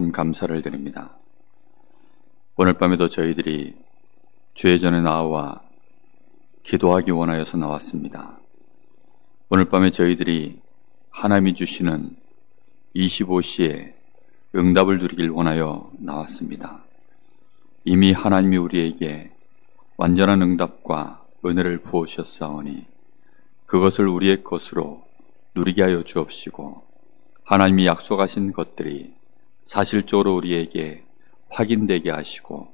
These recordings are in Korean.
참 감사를 드립니다. 오늘 밤에도 저희들이 주의 전에 나와 기도하기 원하여서 나왔습니다. 오늘 밤에 저희들이 하나님이 주시는 25시에 응답을 누리길 원하여 나왔습니다. 이미 하나님이 우리에게 완전한 응답과 은혜를 부으셨사오니 그것을 우리의 것으로 누리게 하여 주옵시고, 하나님이 약속하신 것들이 사실적으로 우리에게 확인되게 하시고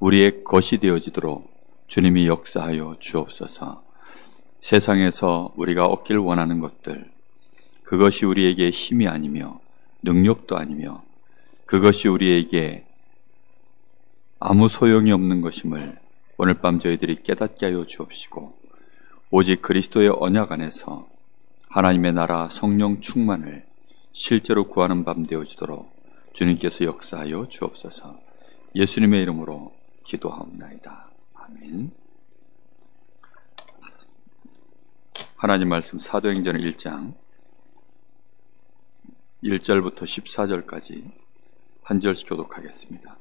우리의 것이 되어지도록 주님이 역사하여 주옵소서. 세상에서 우리가 얻길 원하는 것들, 그것이 우리에게 힘이 아니며 능력도 아니며 그것이 우리에게 아무 소용이 없는 것임을 오늘 밤 저희들이 깨닫게 하여 주옵시고, 오직 그리스도의 언약 안에서 하나님의 나라 성령 충만을 실제로 구하는 밤 되어지도록 주님께서 역사하여 주옵소서. 예수님의 이름으로 기도하옵나이다. 아멘. 하나님 말씀 사도행전 1장 1절부터 14절까지 한 절씩 교독하겠습니다.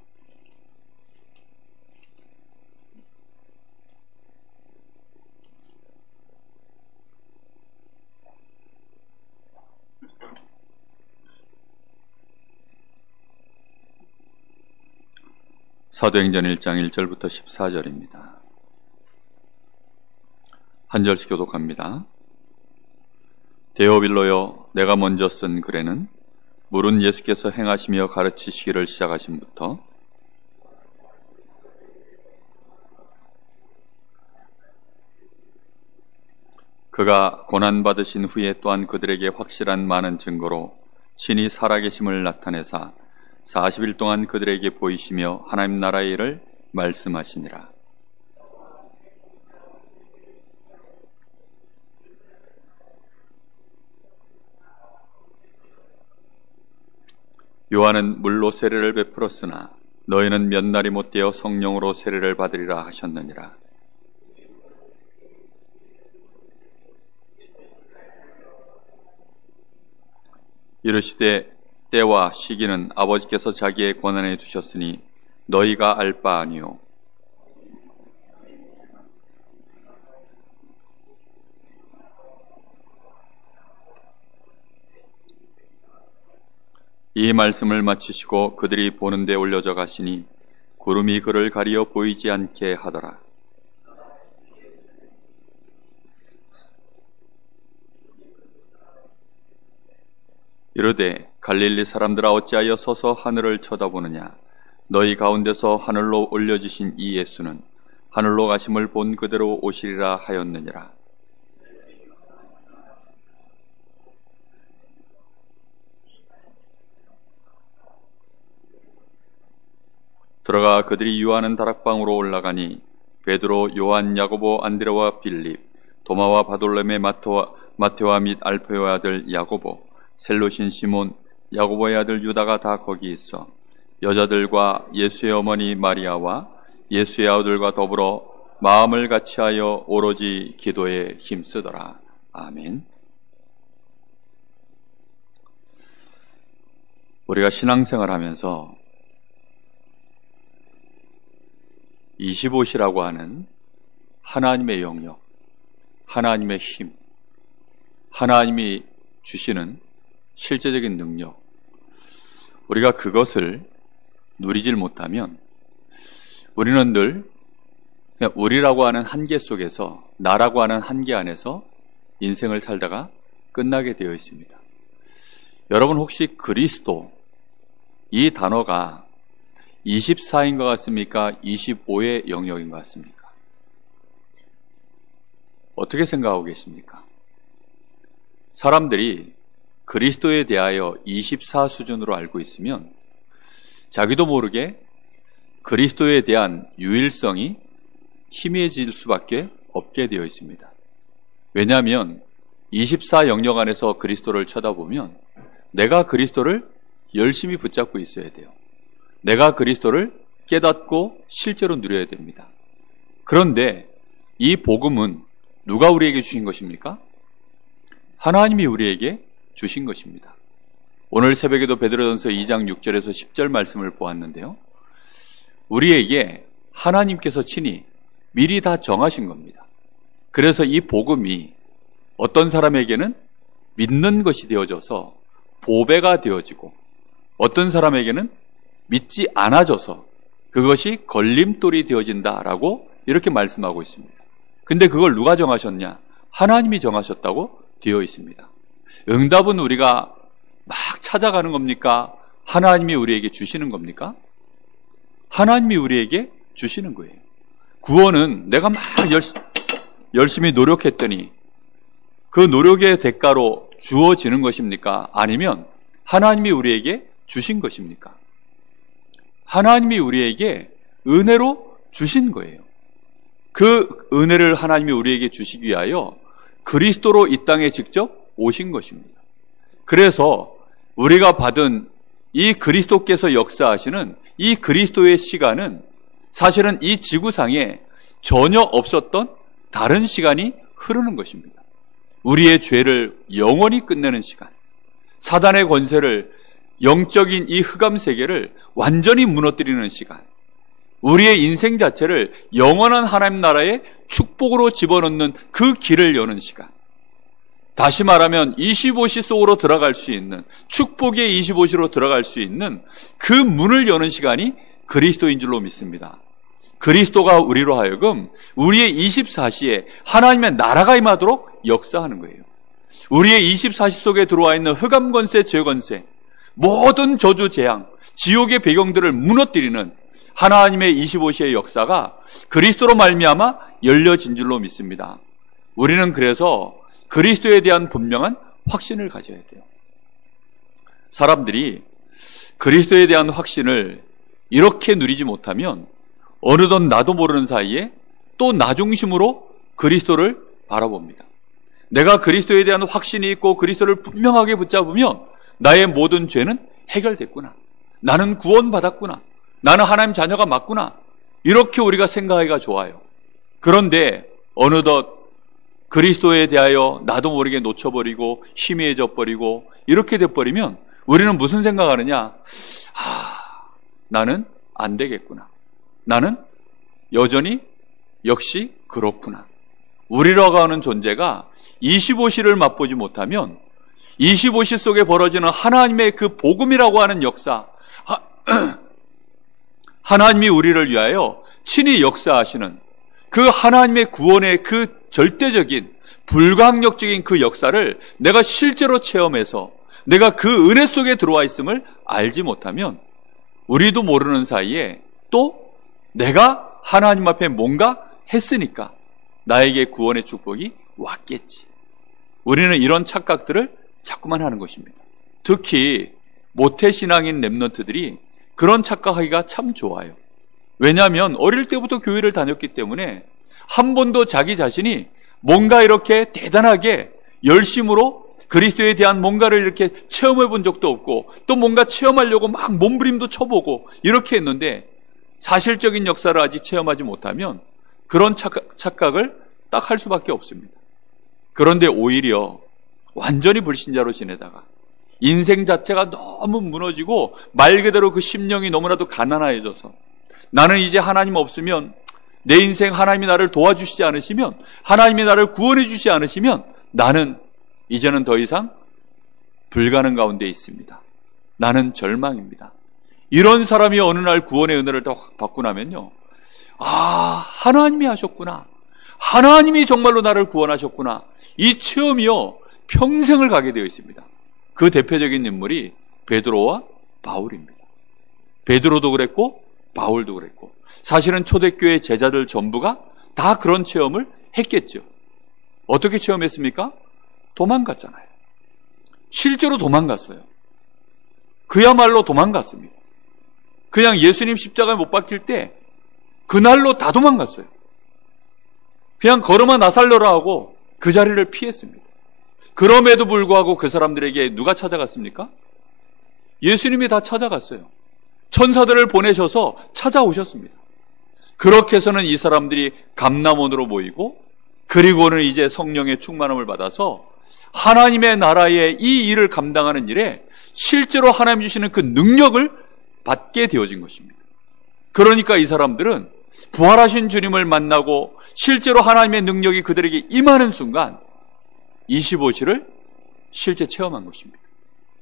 사도행전 1장 1절부터 14절입니다. 한 절씩 교독합니다. 데오빌로여, 내가 먼저 쓴 글에는 물은 예수께서 행하시며 가르치시기를 시작하심부터 그가 고난받으신 후에 또한 그들에게 확실한 많은 증거로 친히 살아계심을 나타내사 40일 동안 그들에게 보이시며 하나님 나라의 일을 말씀하시니라. 요한은 물로 세례를 베풀었으나 너희는 몇 날이 못되어 성령으로 세례를 받으리라 하셨느니라. 이르시되 때와 시기는 아버지께서 자기의 권한에 두셨으니 너희가 알 바 아니요. 이 말씀을 마치시고 그들이 보는 데 올려져 가시니 구름이 그를 가리어 보이지 않게 하더라. 이르되 갈릴리 사람들아 어찌하여 서서 하늘을 쳐다보느냐. 너희 가운데서 하늘로 올려지신 이 예수는 하늘로 가심을 본 그대로 오시리라 하였느니라. 들어가 그들이 유하는 다락방으로 올라가니 베드로, 요한, 야고보, 안드레와 빌립, 도마와 바돌레메, 마테와 및 알페오의 아들 야고보, 셀로신 시몬, 야고보의 아들 유다가 다 거기 있어 여자들과 예수의 어머니 마리아와 예수의 아들과 더불어 마음을 같이하여 오로지 기도에 힘쓰더라. 아멘. 우리가 신앙생활하면서 25시라고 하는 하나님의 영역, 하나님의 힘, 하나님이 주시는 실제적인 능력, 우리가 그것을 누리질 못하면 우리는 늘 그냥 우리라고 하는 한계 속에서, 나라고 하는 한계 안에서 인생을 살다가 끝나게 되어 있습니다. 여러분 혹시 그리스도 이 단어가 24인 것 같습니까? 25의 영역인 것 같습니까? 어떻게 생각하고 계십니까? 사람들이 그리스도에 대하여 24 수준으로 알고 있으면 자기도 모르게 그리스도에 대한 유일성이 희미해질 수밖에 없게 되어 있습니다. 왜냐하면 24 영역 안에서 그리스도를 쳐다보면 내가 그리스도를 열심히 붙잡고 있어야 돼요. 내가 그리스도를 깨닫고 실제로 누려야 됩니다. 그런데 이 복음은 누가 우리에게 주신 것입니까? 하나님이 우리에게 주신 것입니다. 오늘 새벽에도 베드로전서 2장 6절에서 10절 말씀을 보았는데요. 우리에게 하나님께서 친히 미리 다 정하신 겁니다. 그래서 이 복음이 어떤 사람에게는 믿는 것이 되어져서 보배가 되어지고 어떤 사람에게는 믿지 않아져서 그것이 걸림돌이 되어진다라고 이렇게 말씀하고 있습니다. 근데 그걸 누가 정하셨냐? 하나님이 정하셨다고 되어 있습니다. 응답은 우리가 막 찾아가는 겁니까? 하나님이 우리에게 주시는 겁니까? 하나님이 우리에게 주시는 거예요. 구원은 내가 막 열심히 노력했더니 그 노력의 대가로 주어지는 것입니까? 아니면 하나님이 우리에게 주신 것입니까? 하나님이 우리에게 은혜로 주신 거예요. 그 은혜를 하나님이 우리에게 주시기 위하여 그리스도로 이 땅에 직접 오신 것입니다. 그래서 우리가 받은 이 그리스도께서 역사하시는 이 그리스도의 시간은 사실은 이 지구상에 전혀 없었던 다른 시간이 흐르는 것입니다. 우리의 죄를 영원히 끝내는 시간, 사단의 권세를, 영적인 이 흑암 세계를 완전히 무너뜨리는 시간, 우리의 인생 자체를 영원한 하나님 나라의 축복으로 집어넣는 그 길을 여는 시간, 다시 말하면 25시 속으로 들어갈 수 있는, 축복의 25시로 들어갈 수 있는 그 문을 여는 시간이 그리스도인 줄로 믿습니다. 그리스도가 우리로 하여금 우리의 24시에 하나님의 나라가 임하도록 역사하는 거예요. 우리의 24시 속에 들어와 있는 흑암 권세, 죄 권세, 모든 저주, 재앙, 지옥의 배경들을 무너뜨리는 하나님의 25시의 역사가 그리스도로 말미암아 열려진 줄로 믿습니다. 우리는 그래서 그리스도에 대한 분명한 확신을 가져야 돼요. 사람들이 그리스도에 대한 확신을 이렇게 누리지 못하면 어느덧 나도 모르는 사이에 또 나 중심으로 그리스도를 바라봅니다. 내가 그리스도에 대한 확신이 있고 그리스도를 분명하게 붙잡으면 나의 모든 죄는 해결됐구나. 나는 구원받았구나. 나는 하나님 자녀가 맞구나. 이렇게 우리가 생각하기가 좋아요. 그런데 어느덧 그리스도에 대하여 나도 모르게 놓쳐버리고 희미해져 버리고 이렇게 돼버리면 우리는 무슨 생각하느냐? 나는 안 되겠구나. 나는 여전히 역시 그렇구나. 우리라고 하는 존재가 25시를 맛보지 못하면 25시 속에 벌어지는 하나님의 그 복음이라고 하는 역사, 하나님이 우리를 위하여 친히 역사하시는 그 하나님의 구원의 그 절대적인 불가항력적인 그 역사를 내가 실제로 체험해서 내가 그 은혜 속에 들어와 있음을 알지 못하면 우리도 모르는 사이에 또 내가 하나님 앞에 뭔가 했으니까 나에게 구원의 축복이 왔겠지. 우리는 이런 착각들을 자꾸만 하는 것입니다. 특히 모태신앙인 랩런트들이 그런 착각하기가 참 좋아요. 왜냐하면 어릴 때부터 교회를 다녔기 때문에 한 번도 자기 자신이 뭔가 이렇게 대단하게 열심으로 그리스도에 대한 뭔가를 이렇게 체험해 본 적도 없고 또 뭔가 체험하려고 막 몸부림도 쳐보고 이렇게 했는데 사실적인 역사를 아직 체험하지 못하면 그런 착각을 딱 할 수밖에 없습니다. 그런데 오히려 완전히 불신자로 지내다가 인생 자체가 너무 무너지고 말 그대로 그 심령이 너무나도 가난해져서 나는 이제 하나님 없으면 내 인생 하나님이 나를 도와주시지 않으시면 하나님이 나를 구원해 주시지 않으시면 나는 이제는 더 이상 불가능 가운데 있습니다. 나는 절망입니다. 이런 사람이 어느 날 구원의 은혜를 받고 나면요, 하나님이 하셨구나, 하나님이 정말로 나를 구원하셨구나, 이 체험이요 평생을 가게 되어 있습니다. 그 대표적인 인물이 베드로와 바울입니다. 베드로도 그랬고 바울도 그랬고 사실은 초대교회 제자들 전부가 다 그런 체험을 했겠죠. 어떻게 체험했습니까? 도망갔잖아요. 실제로 도망갔어요. 그야말로 도망갔습니다. 그냥 예수님 십자가에 못 박힐 때 그날로 다 도망갔어요. 그냥 걸어만 나살려라 하고 그 자리를 피했습니다. 그럼에도 불구하고 그 사람들에게 누가 찾아갔습니까? 예수님이 다 찾아갔어요. 천사들을 보내셔서 찾아오셨습니다. 그렇게 해서는 이 사람들이 감람원으로 모이고 그리고는 이제 성령의 충만함을 받아서 하나님의 나라의 이 일을 감당하는 일에 실제로 하나님 주시는 그 능력을 받게 되어진 것입니다. 그러니까 이 사람들은 부활하신 주님을 만나고 실제로 하나님의 능력이 그들에게 임하는 순간 25시를 실제 체험한 것입니다.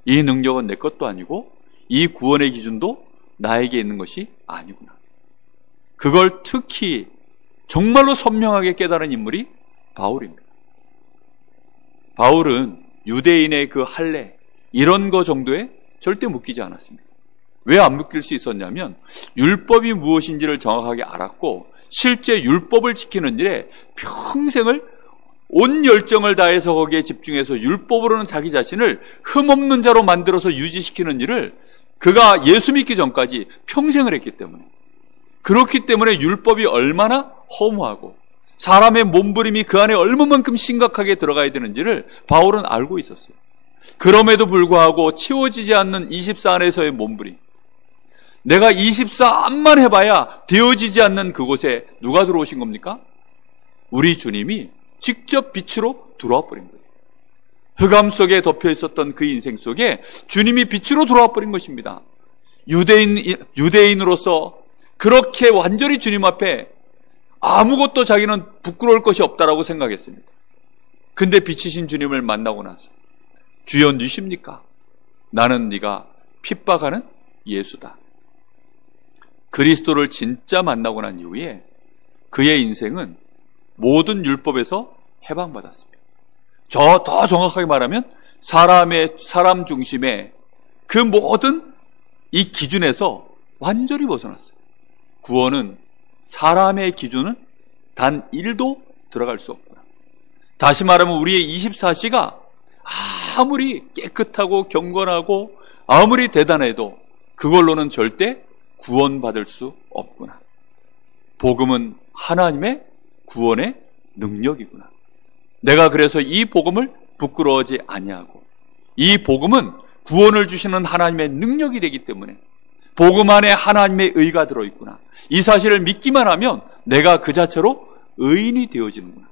이 능력은 내 것도 아니고 이 구원의 기준도 나에게 있는 것이 아니구나. 그걸 특히 정말로 선명하게 깨달은 인물이 바울입니다. 바울은 유대인의 그 할례 이런 거 정도에 절대 묶이지 않았습니다. 왜 안 묶일 수 있었냐면 율법이 무엇인지를 정확하게 알았고 실제 율법을 지키는 일에 평생을 온 열정을 다해서 거기에 집중해서 율법으로는 자기 자신을 흠없는 자로 만들어서 유지시키는 일을 그가 예수 믿기 전까지 평생을 했기 때문에, 그렇기 때문에 율법이 얼마나 허무하고 사람의 몸부림이 그 안에 얼마만큼 심각하게 들어가야 되는지를 바울은 알고 있었어요. 그럼에도 불구하고 채워지지 않는 24 안에서의 몸부림, 내가 24안만 해봐야 되어지지 않는 그곳에 누가 들어오신 겁니까? 우리 주님이 직접 빛으로 들어와 버린 거예요. 흑암 속에 덮여 있었던 그 인생 속에 주님이 빛으로 들어와 버린 것입니다. 유대인으로서 그렇게 완전히 주님 앞에 아무것도 자기는 부끄러울 것이 없다라고 생각했습니다. 근데 빛이신 주님을 만나고 나서 주여 누십니까? 나는 네가 핍박하는 예수다. 그리스도를 진짜 만나고 난 이후에 그의 인생은 모든 율법에서 해방받았습니다. 더 정확하게 말하면 사람 중심의 그 모든 이 기준에서 완전히 벗어났어요. 구원은 사람의 기준은 단 1도 들어갈 수 없구나. 다시 말하면 우리의 24시가 아무리 깨끗하고 경건하고 아무리 대단해도 그걸로는 절대 구원받을 수 없구나. 복음은 하나님의 구원의 능력이구나. 내가 그래서 이 복음을 부끄러워하지 아니하고 이 복음은 구원을 주시는 하나님의 능력이 되기 때문에 복음 안에 하나님의 의가 들어있구나. 이 사실을 믿기만 하면 내가 그 자체로 의인이 되어지는구나.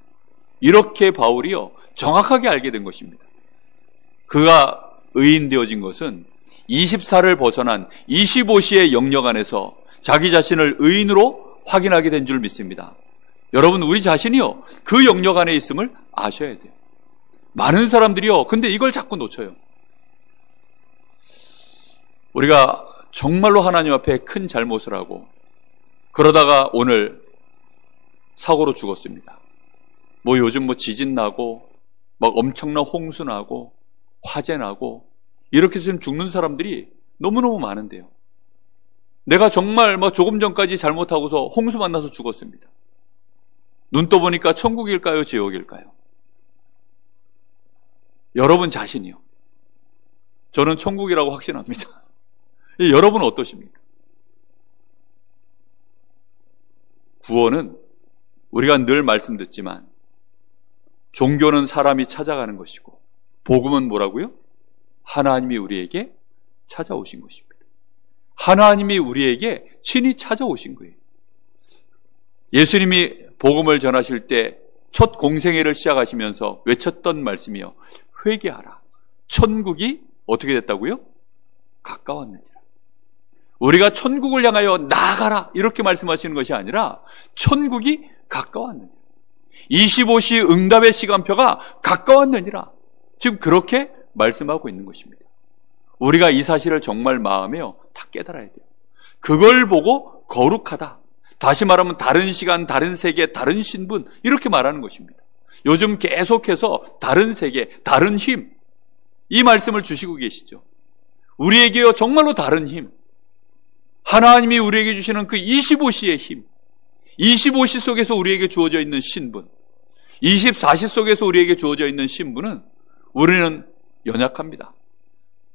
이렇게 바울이요 정확하게 알게 된 것입니다. 그가 의인 되어진 것은 24를 벗어난 25시의 영역 안에서 자기 자신을 의인으로 확인하게 된 줄 믿습니다. 여러분, 우리 자신이요 그 영역 안에 있음을 아셔야 돼요. 많은 사람들이요 근데 이걸 자꾸 놓쳐요. 우리가 정말로 하나님 앞에 큰 잘못을 하고 그러다가 오늘 사고로 죽었습니다. 요즘 지진 나고 막 엄청난 홍수 나고 화재 나고 이렇게 해서 죽는 사람들이 너무너무 많은데요. 내가 정말 조금 전까지 잘못하고서 홍수 만나서 죽었습니다. 눈 떠보니까 천국일까요? 지옥일까요? 여러분 자신이요. 저는 천국이라고 확신합니다. 여러분은 어떠십니까? 구원은 우리가 늘 말씀 듣지만 종교는 사람이 찾아가는 것이고 복음은 뭐라고요? 하나님이 우리에게 찾아오신 것입니다. 하나님이 우리에게 친히 찾아오신 거예요. 예수님이 복음을 전하실 때 첫 공생애를 시작하시면서 외쳤던 말씀이요. 회개하라. 천국이 어떻게 됐다고요? 가까웠느니라. 우리가 천국을 향하여 나아가라 이렇게 말씀하시는 것이 아니라 천국이 가까웠느니라. 25시 응답의 시간표가 가까웠느니라. 지금 그렇게 말씀하고 있는 것입니다. 우리가 이 사실을 정말 마음에요 다 깨달아야 돼요. 그걸 보고 거룩하다. 다시 말하면 다른 시간, 다른 세계, 다른 신분 이렇게 말하는 것입니다. 요즘 계속해서 다른 세계, 다른 힘 이 말씀을 주시고 계시죠. 우리에게요 정말로 다른 힘, 하나님이 우리에게 주시는 그 25시의 힘, 25시 속에서 우리에게 주어져 있는 신분, 24시 속에서 우리에게 주어져 있는 신분은 우리는 연약합니다.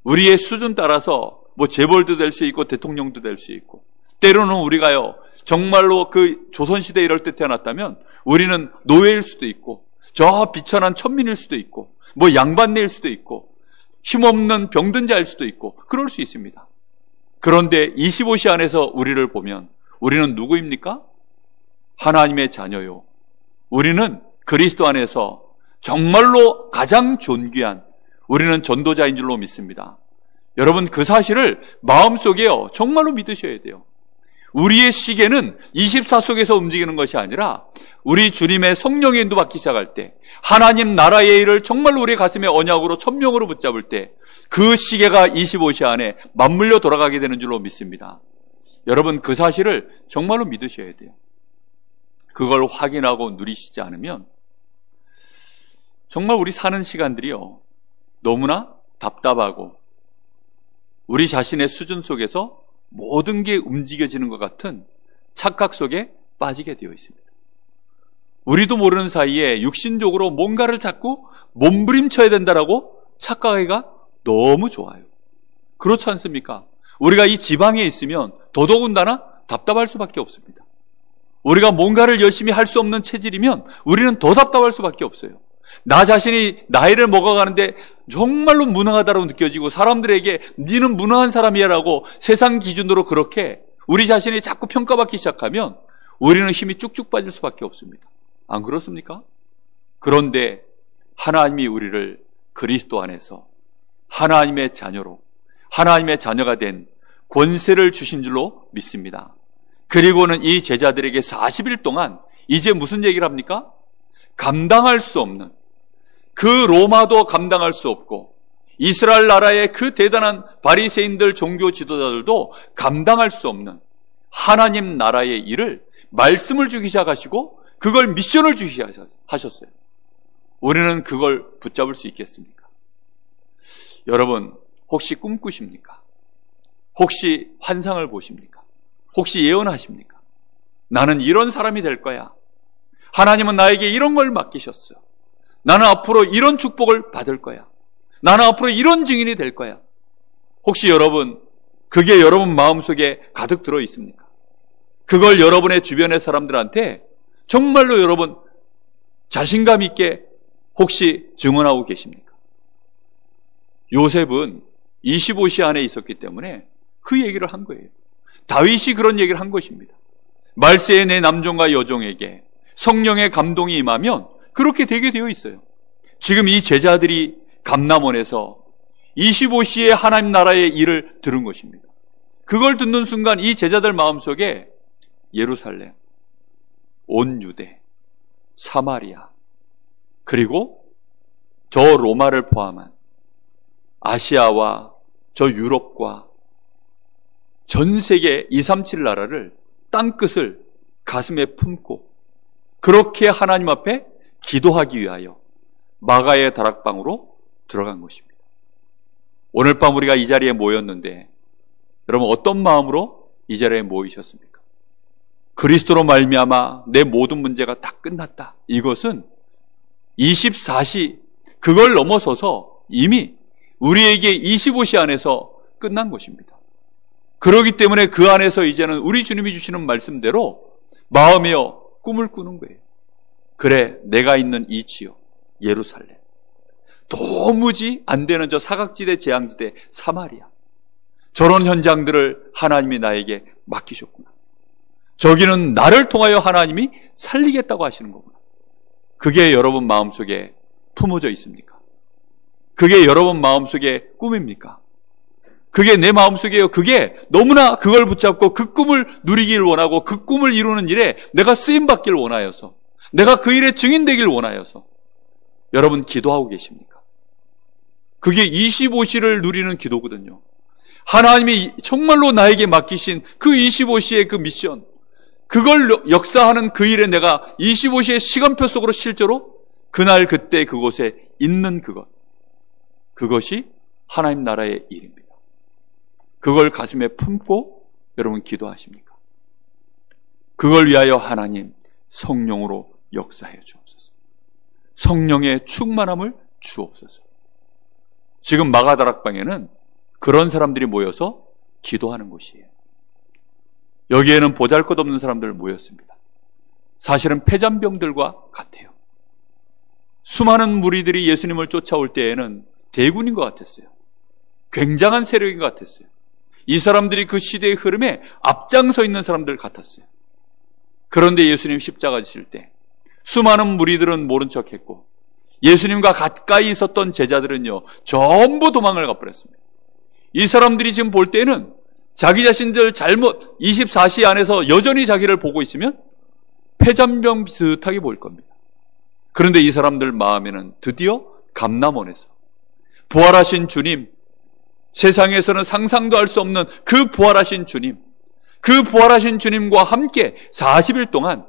우리의 수준 따라서 재벌도 될 수 있고 대통령도 될 수 있고, 때로는 우리가요 정말로 그 조선시대 이럴 때 태어났다면 우리는 노예일 수도 있고 저 비천한 천민일 수도 있고 양반네일 수도 있고 힘없는 병든 자일 수도 있고 그럴 수 있습니다. 그런데 25시 안에서 우리를 보면 우리는 누구입니까? 하나님의 자녀요. 우리는 그리스도 안에서 정말로 가장 존귀한, 우리는 전도자인 줄로 믿습니다. 여러분, 그 사실을 마음속에요, 정말로 믿으셔야 돼요. 우리의 시계는 24속에서 움직이는 것이 아니라 우리 주님의 성령의 인도받기 시작할 때, 하나님 나라의 일을 정말로 우리 가슴에 언약으로 천명으로 붙잡을 때 그 시계가 25시 안에 맞물려 돌아가게 되는 줄로 믿습니다. 여러분, 그 사실을 정말로 믿으셔야 돼요. 그걸 확인하고 누리시지 않으면 정말 우리 사는 시간들이요, 너무나 답답하고 우리 자신의 수준 속에서 모든 게 움직여지는 것 같은 착각 속에 빠지게 되어 있습니다. 우리도 모르는 사이에 육신적으로 뭔가를 자꾸 몸부림쳐야 된다라고 착각하기가 너무 좋아요. 그렇지 않습니까? 우리가 이 지방에 있으면 더더군다나 답답할 수밖에 없습니다. 우리가 뭔가를 열심히 할 수 없는 체질이면 우리는 더 답답할 수밖에 없어요. 나 자신이 나이를 먹어가는데 정말로 무능하다고 느껴지고, 사람들에게 니는 무능한 사람이야 라고 세상 기준으로 그렇게 우리 자신이 자꾸 평가받기 시작하면 우리는 힘이 쭉쭉 빠질 수밖에 없습니다. 안 그렇습니까? 그런데 하나님이 우리를 그리스도 안에서 하나님의 자녀로, 하나님의 자녀가 된 권세를 주신 줄로 믿습니다. 그리고는 이 제자들에게 40일 동안 이제 무슨 얘기를 합니까? 감당할 수 없는, 그 로마도 감당할 수 없고 이스라엘 나라의 그 대단한 바리새인들 종교 지도자들도 감당할 수 없는 하나님 나라의 일을 말씀을 주기 시작하시고 그걸 미션을 주기 시작하셨어요. 우리는 그걸 붙잡을 수 있겠습니까? 여러분, 혹시 꿈꾸십니까? 혹시 환상을 보십니까? 혹시 예언하십니까? 나는 이런 사람이 될 거야. 하나님은 나에게 이런 걸 맡기셨어. 나는 앞으로 이런 축복을 받을 거야. 나는 앞으로 이런 증인이 될 거야. 혹시 여러분, 그게 여러분 마음속에 가득 들어 있습니까? 그걸 여러분의 주변의 사람들한테 정말로 여러분 자신감 있게 혹시 증언하고 계십니까? 요셉은 25시 안에 있었기 때문에 그 얘기를 한 거예요. 다윗이 그런 얘기를 한 것입니다. 말세의 내 남종과 여종에게 성령의 감동이 임하면 그렇게 되게 되어 있어요. 지금 이 제자들이 감람원에서 25시에 하나님 나라의 일을 들은 것입니다. 그걸 듣는 순간 이 제자들 마음속에 예루살렘, 온 유대, 사마리아, 그리고 저 로마를 포함한 아시아와 저 유럽과 전 세계 237 나라를 땅끝을 가슴에 품고 그렇게 하나님 앞에 기도하기 위하여 마가의 다락방으로 들어간 것입니다. 오늘 밤 우리가 이 자리에 모였는데 여러분 어떤 마음으로 이 자리에 모이셨습니까? 그리스도로 말미암아 내 모든 문제가 다 끝났다. 이것은 24시 그걸 넘어서서 이미 우리에게 25시 안에서 끝난 것입니다. 그렇기 때문에 그 안에서 이제는 우리 주님이 주시는 말씀대로 마음이여 꿈을 꾸는 거예요. 그래, 내가 있는 이 지역 예루살렘, 도무지 안 되는 저 사각지대 재앙지대 사마리아, 저런 현장들을 하나님이 나에게 맡기셨구나. 저기는 나를 통하여 하나님이 살리겠다고 하시는 거구나. 그게 여러분 마음속에 품어져 있습니까? 그게 여러분 마음속에 꿈입니까? 그게 내 마음속에요. 그게 너무나 그걸 붙잡고 그 꿈을 누리길 원하고 그 꿈을 이루는 일에 내가 쓰임받길 원하여서, 내가 그 일에 증인되길 원하여서 여러분 기도하고 계십니까? 그게 25시를 누리는 기도거든요. 하나님이 정말로 나에게 맡기신 그 25시의 그 미션, 그걸 역사하는 그 일에 내가 25시의 시간표 속으로 실제로 그날 그때 그곳에 있는 그것이 하나님 나라의 일입니다. 그걸 가슴에 품고 여러분 기도하십니까? 그걸 위하여 하나님 성령으로 역사해 주옵소서. 성령의 충만함을 주옵소서. 지금 마가다락방에는 그런 사람들이 모여서 기도하는 곳이에요. 여기에는 보잘것없는 사람들 모였습니다. 사실은 폐잔병들과 같아요. 수많은 무리들이 예수님을 쫓아올 때에는 대군인 것 같았어요. 굉장한 세력인 것 같았어요. 이 사람들이 그 시대의 흐름에 앞장서 있는 사람들 같았어요. 그런데 예수님 십자가 지실 때 수많은 무리들은 모른 척했고 예수님과 가까이 있었던 제자들은요 전부 도망을 가버렸습니다. 이 사람들이 지금 볼 때는 자기 자신들 잘못 24시 안에서 여전히 자기를 보고 있으면 폐잔병 비슷하게 보일 겁니다. 그런데 이 사람들 마음에는 드디어 감람원에서 부활하신 주님, 세상에서는 상상도 할 수 없는 그 부활하신 주님, 그 부활하신 주님과 함께 40일 동안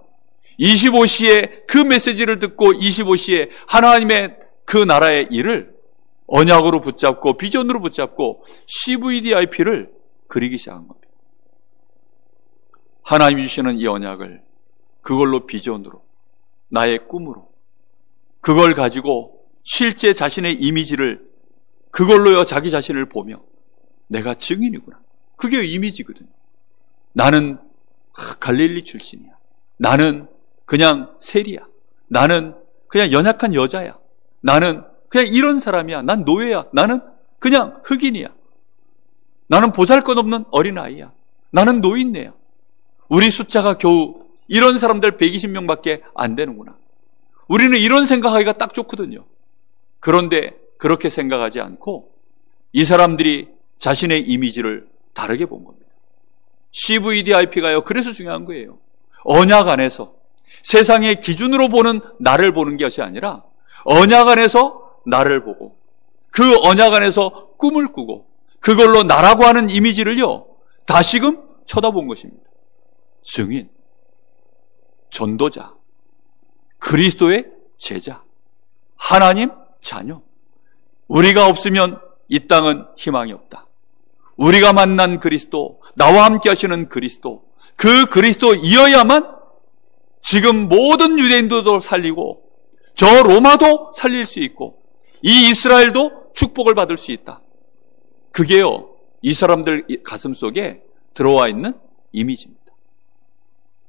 25시에 그 메시지를 듣고 25시에 하나님의 그 나라의 일을 언약으로 붙잡고 비전으로 붙잡고 CVDIP를 그리기 시작한 겁니다. 하나님이 주시는 이 언약을 그걸로 비전으로, 나의 꿈으로, 그걸 가지고 실제 자신의 이미지를 그걸로요 자기 자신을 보며 내가 증인이구나. 그게 이미지거든요. 나는 갈릴리 출신이야. 나는 그냥 세리야. 나는 그냥 연약한 여자야. 나는 그냥 이런 사람이야. 난 노예야. 나는 그냥 흑인이야. 나는 보잘것없는 어린아이야. 나는 노인네야. 우리 숫자가 겨우 이런 사람들 120명밖에 안 되는구나. 우리는 이런 생각하기가 딱 좋거든요. 그런데 그렇게 생각하지 않고 이 사람들이 자신의 이미지를 다르게 본 겁니다. CVDIP가요 그래서 중요한 거예요. 언약 안에서 세상의 기준으로 보는 나를 보는 것이 아니라 언약 안에서 나를 보고 그 언약 안에서 꿈을 꾸고 그걸로 나라고 하는 이미지를요 다시금 쳐다본 것입니다. 증인, 전도자, 그리스도의 제자, 하나님 자녀. 우리가 없으면 이 땅은 희망이 없다. 우리가 만난 그리스도, 나와 함께 하시는 그리스도, 그 그리스도이어야만 지금 모든 유대인들도 살리고 저 로마도 살릴 수 있고 이 이스라엘도 축복을 받을 수 있다. 그게요 이 사람들 가슴 속에 들어와 있는 이미지입니다.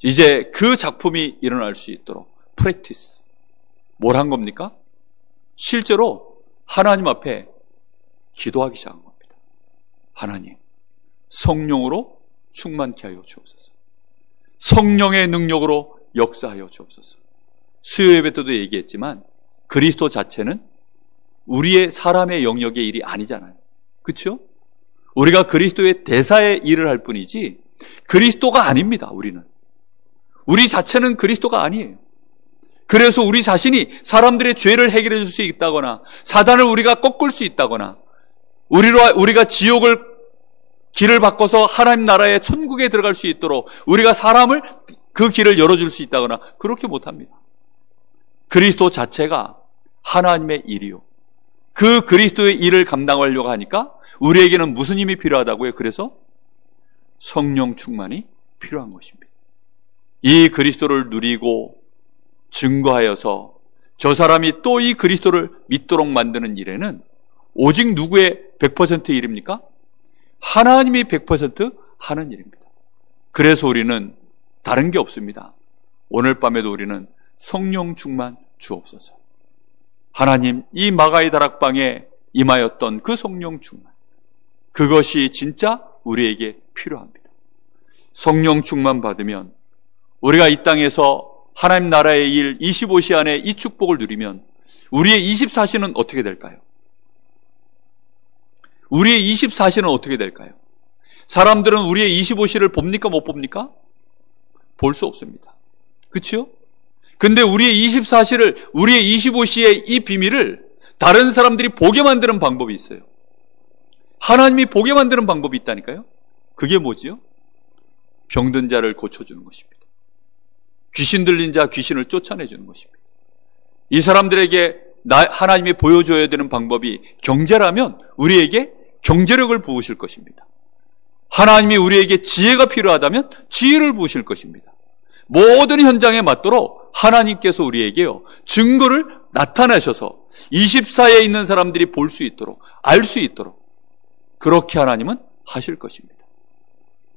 이제 그 작품이 일어날 수 있도록 프랙티스, 뭘 한 겁니까? 실제로 하나님 앞에 기도하기 시작한 겁니다. 하나님, 성령으로 충만케 하여 주옵소서. 성령의 능력으로 역사하여 주옵소서. 수요 예배 때도 얘기했지만 그리스도 자체는 우리의 사람의 영역의 일이 아니잖아요. 그렇죠? 우리가 그리스도의 대사의 일을 할 뿐이지 그리스도가 아닙니다. 우리 자체는 그리스도가 아니에요. 그래서 우리 자신이 사람들의 죄를 해결해 줄 수 있다거나 사단을 우리가 꺾을 수 있다거나 우리가 지옥을 길을 바꿔서 하나님 나라의 천국에 들어갈 수 있도록 우리가 사람을 그 길을 열어줄 수 있다거나 그렇게 못합니다. 그리스도 자체가 하나님의 일이요. 그 그리스도의 일을 감당하려고 하니까 우리에게는 무슨 힘이 필요하다고요? 그래서 성령 충만이 필요한 것입니다. 이 그리스도를 누리고 증거하여서 저 사람이 또 이 그리스도를 믿도록 만드는 일에는 오직 누구의 100% 일입니까? 하나님이 100% 하는 일입니다. 그래서 우리는 다른 게 없습니다. 오늘 밤에도 우리는 성령 충만 주옵소서. 하나님, 이 마가의 다락방에 임하였던 그 성령 충만, 그것이 진짜 우리에게 필요합니다. 성령 충만 받으면 우리가 이 땅에서 하나님 나라의 일 25시 안에 이 축복을 누리면 우리의 24시는 어떻게 될까요? 우리의 24시는 어떻게 될까요? 사람들은 우리의 25시를 봅니까? 못 봅니까? 볼 수 없습니다. 그렇죠? 근데 우리의 24시를, 우리의 25시의 이 비밀을 다른 사람들이 보게 만드는 방법이 있어요. 하나님이 보게 만드는 방법이 있다니까요. 그게 뭐지요? 병든 자를 고쳐주는 것입니다. 귀신 들린 자 귀신을 쫓아내주는 것입니다. 이 사람들에게 하나님이 보여줘야 되는 방법이 경제라면 우리에게 경제력을 부으실 것입니다. 하나님이 우리에게 지혜가 필요하다면 지혜를 부으실 것입니다. 모든 현장에 맞도록 하나님께서 우리에게요 증거를 나타내셔서 24에 있는 사람들이 볼 수 있도록, 알 수 있도록 그렇게 하나님은 하실 것입니다.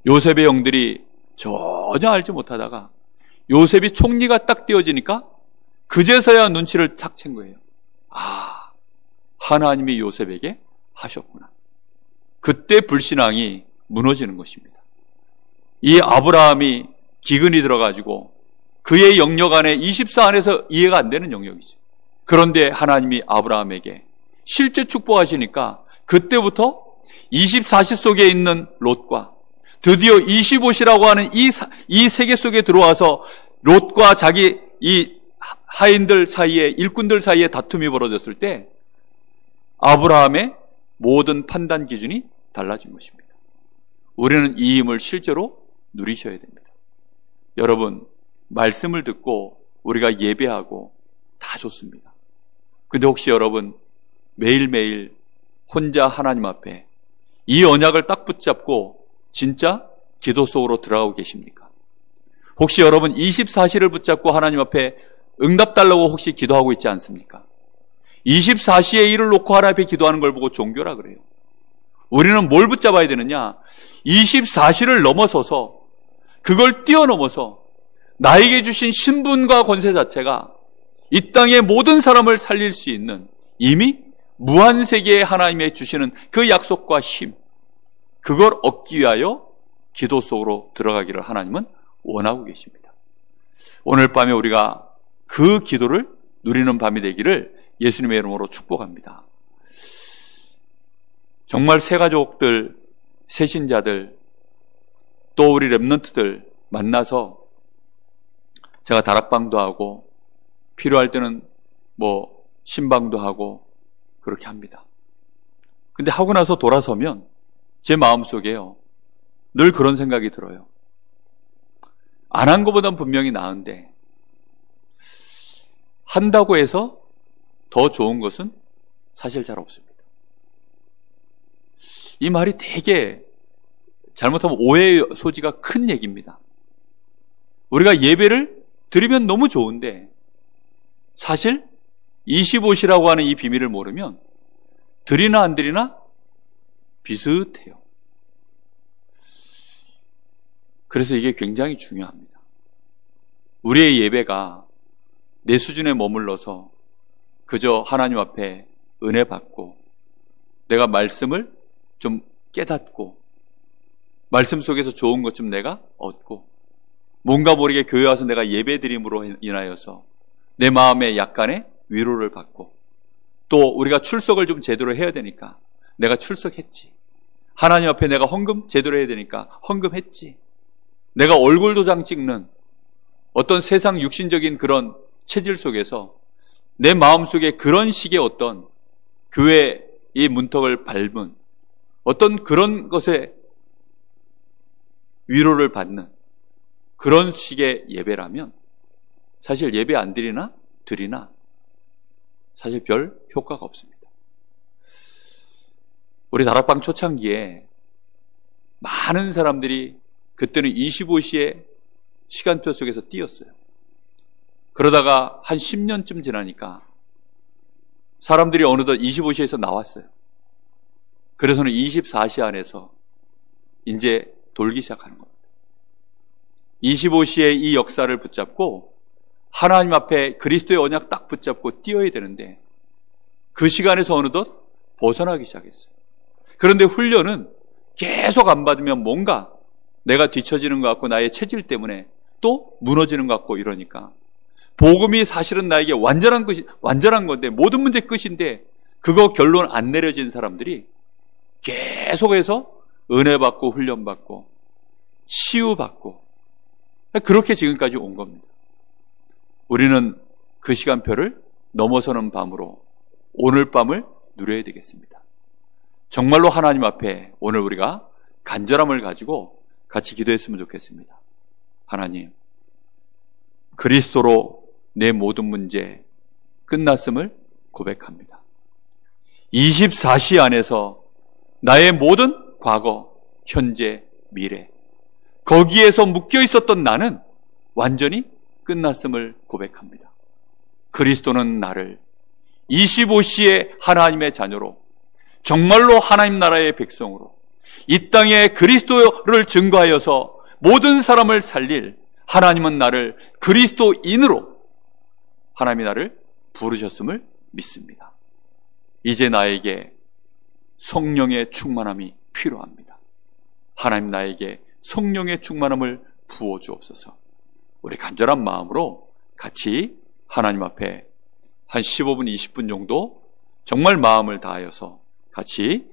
요셉의 영들이 전혀 알지 못하다가 요셉이 총리가 딱 띄어지니까 그제서야 눈치를 탁 챈 거예요. 아, 하나님이 요셉에게 하셨구나. 그때 불신앙이 무너지는 것입니다. 이 아브라함이 기근이 들어가지고 그의 영역 안에 24 안에서 이해가 안 되는 영역이죠. 그런데 하나님이 아브라함에게 실제 축복하시니까 그때부터 24시 속에 있는 롯과 드디어 25시라고 하는 이 세계 속에 들어와서 롯과 자기 이 하인들 사이에, 일꾼들 사이에 다툼이 벌어졌을 때 아브라함의 모든 판단 기준이 달라진 것입니다. 우리는 이 힘을 실제로 누리셔야 됩니다. 여러분, 말씀을 듣고 우리가 예배하고 다 좋습니다. 근데 혹시 여러분 매일매일 혼자 하나님 앞에 이 언약을 딱 붙잡고 진짜 기도 속으로 들어가고 계십니까? 혹시 여러분 24시를 붙잡고 하나님 앞에 응답 달라고 혹시 기도하고 있지 않습니까? 24시의 일을 놓고 하나님 앞에 기도하는 걸 보고 종교라 그래요. 우리는 뭘 붙잡아야 되느냐? 24시를 넘어서서, 그걸 뛰어넘어서 나에게 주신 신분과 권세 자체가 이 땅의 모든 사람을 살릴 수 있는 이미 무한세계의 하나님의 주시는 그 약속과 힘, 그걸 얻기 위하여 기도 속으로 들어가기를 하나님은 원하고 계십니다. 오늘 밤에 우리가 그 기도를 누리는 밤이 되기를 예수님의 이름으로 축복합니다. 정말 새가족들, 새신자들, 또 우리 렘넌트들 만나서 제가 다락방도 하고 필요할 때는 뭐 신방도 하고 그렇게 합니다. 근데 하고 나서 돌아서면 제 마음속에요, 늘 그런 생각이 들어요. 안 한 것보단 분명히 나은데 한다고 해서 더 좋은 것은 사실 잘 없습니다. 이 말이 되게 잘못하면 오해의 소지가 큰 얘기입니다. 우리가 예배를 드리면 너무 좋은데 사실 25시라고 하는 이 비밀을 모르면 드리나 안 드리나 비슷해요. 그래서 이게 굉장히 중요합니다. 우리의 예배가 내 수준에 머물러서 그저 하나님 앞에 은혜 받고 내가 말씀을 좀 깨닫고 말씀 속에서 좋은 것 좀 내가 얻고 뭔가 모르게 교회 와서 내가 예배 드림으로 인하여서 내 마음에 약간의 위로를 받고 또 우리가 출석을 좀 제대로 해야 되니까 내가 출석했지, 하나님 앞에 내가 헌금 제대로 해야 되니까 헌금했지, 내가 얼굴 도장 찍는 어떤 세상 육신적인 그런 체질 속에서 내 마음속에 그런 식의 어떤 교회의 문턱을 밟은 어떤 그런 것에 위로를 받는 그런 식의 예배라면 사실 예배 안 드리나 드리나 사실 별 효과가 없습니다. 우리 다락방 초창기에 많은 사람들이 그때는 25시의 시간표 속에서 뛰었어요. 그러다가 한 10년쯤 지나니까 사람들이 어느덧 25시에서 나왔어요. 그래서는 24시 안에서 이제 돌기 시작하는 겁니다. 25시의 이 역사를 붙잡고 하나님 앞에 그리스도의 언약 딱 붙잡고 뛰어야 되는데 그 시간에서 어느덧 벗어나기 시작했어요. 그런데 훈련은 계속 안 받으면 뭔가 내가 뒤처지는 것 같고 나의 체질 때문에 또 무너지는 것 같고 이러니까 복음이 사실은 나에게 완전한 건데 모든 문제 끝인데 그거 결론 안 내려진 사람들이 계속해서 은혜 받고 훈련 받고 치유 받고 그렇게 지금까지 온 겁니다. 우리는 그 시간표를 넘어서는 밤으로 오늘 밤을 누려야 되겠습니다. 정말로 하나님 앞에 오늘 우리가 간절함을 가지고 같이 기도했으면 좋겠습니다. 하나님, 그리스도로 내 모든 문제 끝났음을 고백합니다. 24시 안에서 나의 모든 과거, 현재, 미래 거기에서 묶여 있었던 나는 완전히 끝났음을 고백합니다. 그리스도는 나를 25시의 하나님의 자녀로 정말로 하나님 나라의 백성으로 이 땅에 그리스도를 증거하여서 모든 사람을 살릴 하나님은 나를 그리스도인으로 하나님이 나를 부르셨음을 믿습니다. 이제 나에게 성령의 충만함이 필요합니다. 하나님 나에게 성령의 충만함을 부어주옵소서. 우리 간절한 마음으로 같이 하나님 앞에 한 15분, 20분 정도 정말 마음을 다하여서 같이